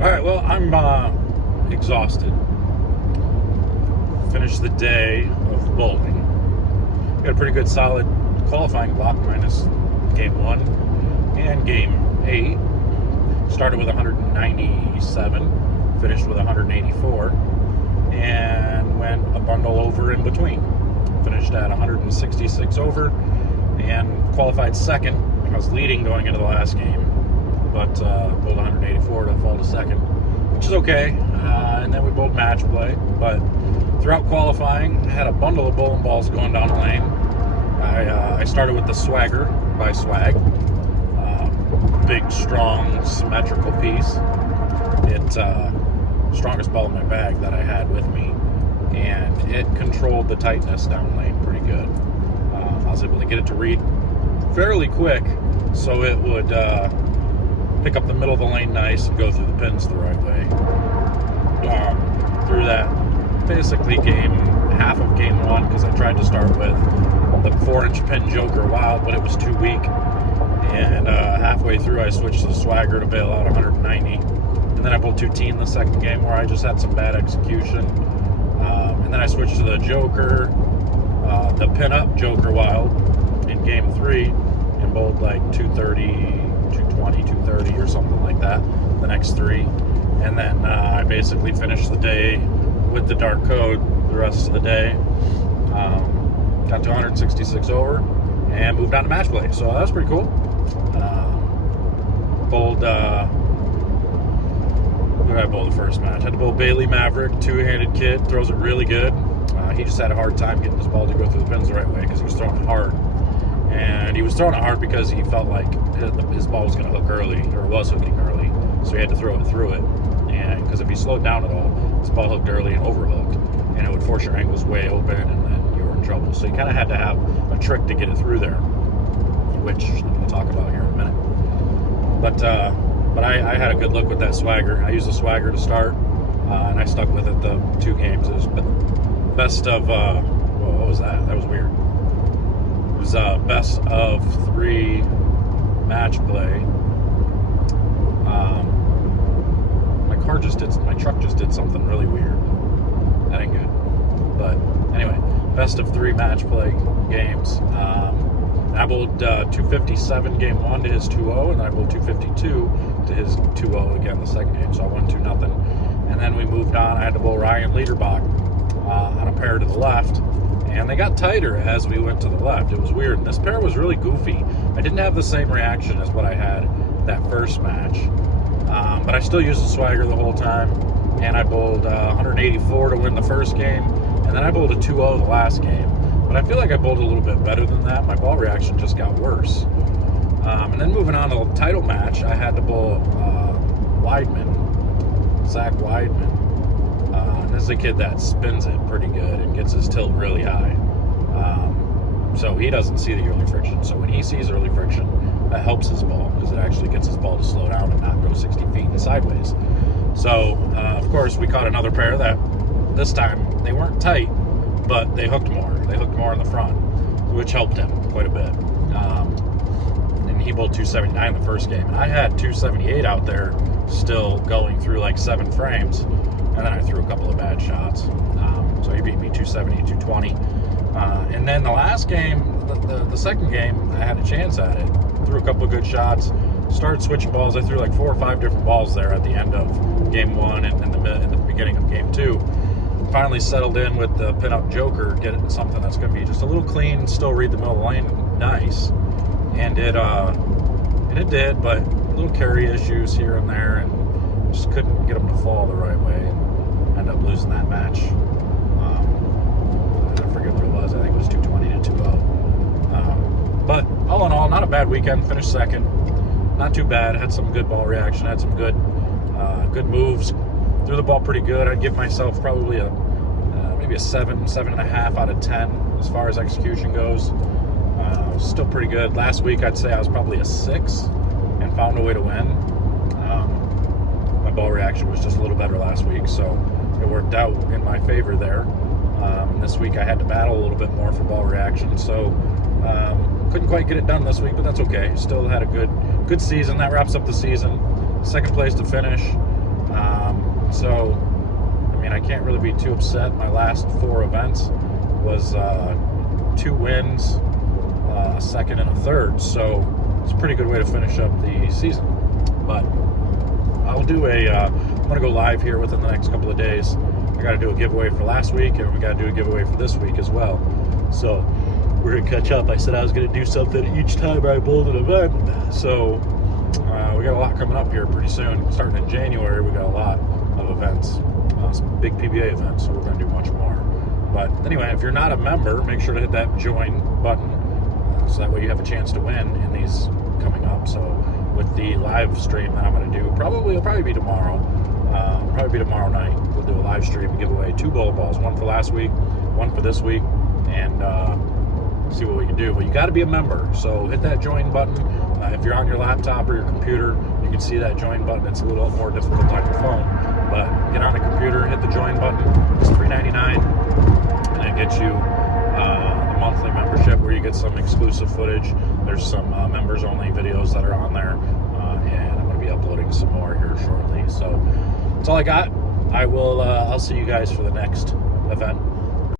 All right, well, I'm exhausted. Finished the day of bowling. Got a pretty good solid qualifying block minus game 1 and game 8. Started with 197, finished with 184, and went a bundle over in between. Finished at 166 over and qualified second. I was leading going into the last game, but bowled 184 to fall to second, which is okay. And then we bowled match play. But throughout qualifying, I had a bundle of bowling balls going down the lane. I started with the Swagger by Swag. Big, strong, symmetrical piece. It's strongest ball in my bag that I had with me, and it controlled the tightness down lane pretty good. I was able to get it to read fairly quick, so it would pick up the middle of the lane nice and go through the pins the right way. Through that, basically half of game 1, because I tried to start with the 4-inch pin Joker Wild, but it was too weak. And halfway through, I switched to the Swagger to bail out 190. And then I pulled 2-teen the second game, where I just had some bad execution. And then I switched to the Joker, the pin-up Joker Wild in game 3, and bowled like 230, 220, 230 or something like that the next 3. And then I basically finished the day with the dark code the rest of the day. Got to 166 over and moved on to match play. So that was pretty cool. Bowled, who did I bowl the first match? Had to bowl Bailey Maverick, two-handed kid, throws it really good. He just had a hard time getting his ball to go through the pins the right way because he was throwing it hard. And he was throwing it hard because he felt like his ball was going to hook early, or was hooking early, so he had to throw it through it. And because if he slowed down at all, his ball hooked early and overhooked, and it would force your ankles way open, and then you were in trouble. So you kind of had to have a trick to get it through there, which I'm going to talk about here in a minute. But I had a good look with that Swagger. I used the Swagger to start, and I stuck with it the 2 games. It was best of, what was that? That was weird. It was best of 3 match play. My truck just did something really weird. That ain't good. But anyway, best of 3 match play games. I bowled 257 game 1 to his 2-0, and then I bowled 252 to his 2-0 again the second game, so I won 2-0. And then we moved on. I had to bowl Ryan Liederbach on a pair to the left, and they got tighter as we went to the left. It was weird, and this pair was really goofy. I didn't have the same reaction as what I had that first match, but I still used the Swagger the whole time, and I bowled 184 to win the first game, and then I bowled a 2-0 the last game. But I feel like I bowled a little bit better than that. My ball reaction just got worse. And then moving on to the title match, I had to bowl Zach Weidman. And this is a kid that spins it pretty good and gets his tilt really high. So he doesn't see the early friction. So when he sees early friction, that helps his ball, because it actually gets his ball to slow down and not go 60 feet and sideways. So, of course, we caught another pair that this time they weren't tight, but they hooked more. They hooked more in the front, which helped him quite a bit. And he bowled 279 the first game. And I had 278 out there still going through like 7 frames. And then I threw a couple of bad shots. So he beat me 270, 220. And then the last game, the second game, I had a chance at it. Threw a couple of good shots. Started switching balls. I threw like 4 or 5 different balls there at the end of game 1 and in the beginning of game 2. Finally settled in with the pin-up Joker, get it something that's going to be just a little clean, still read the middle of the lane nice. And it did, but little carry issues here and there, and just couldn't get them to fall the right way, and ended up losing that match. I forget what it was. I think it was 220 to 2-0. But all in all, not a bad weekend. Finished second. Not too bad. Had some good ball reaction. Had some good moves. Threw the ball pretty good. I'd give myself probably maybe a 7.5 out of 10 as far as execution goes. Still pretty good. Last week, I'd say I was probably a 6 and found a way to win. My ball reaction was just a little better last week, so it worked out in my favor there. And this week, I had to battle a little bit more for ball reaction, so couldn't quite get it done this week, but that's okay. Still had a good season. That wraps up the season. Second place to finish. So, I mean, I can't really be too upset. My last 4 events was 2 wins, a second and a third. So it's a pretty good way to finish up the season. But I'll do I'm going to go live here within the next couple of days. I got to do a giveaway for last week, and we got to do a giveaway for this week as well. So we're going to catch up. I said I was going to do something each time I bowled an event. So we got a lot coming up here pretty soon. Starting in January, we got a lot of events, some big PBA events, so we're going to do much more. But anyway, if you're not a member, make sure to hit that join button, so that way you have a chance to win in these coming up. So with the live stream that I'm going to do, it'll probably be tomorrow. Probably be tomorrow night. We'll do a live stream and give away 2 bowling balls, one for last week, one for this week, and see what we can do. But you got to be a member, so hit that join button. If you're on your laptop or your computer, you can see that join button. It's a little more difficult on your phone, but get on the computer, hit the join button. It's $3.99, and it gets you the monthly membership, where you get some exclusive footage. There's some members-only videos that are on there, and I'm going to be uploading some more here shortly. So that's all I got. I'll see you guys for the next event.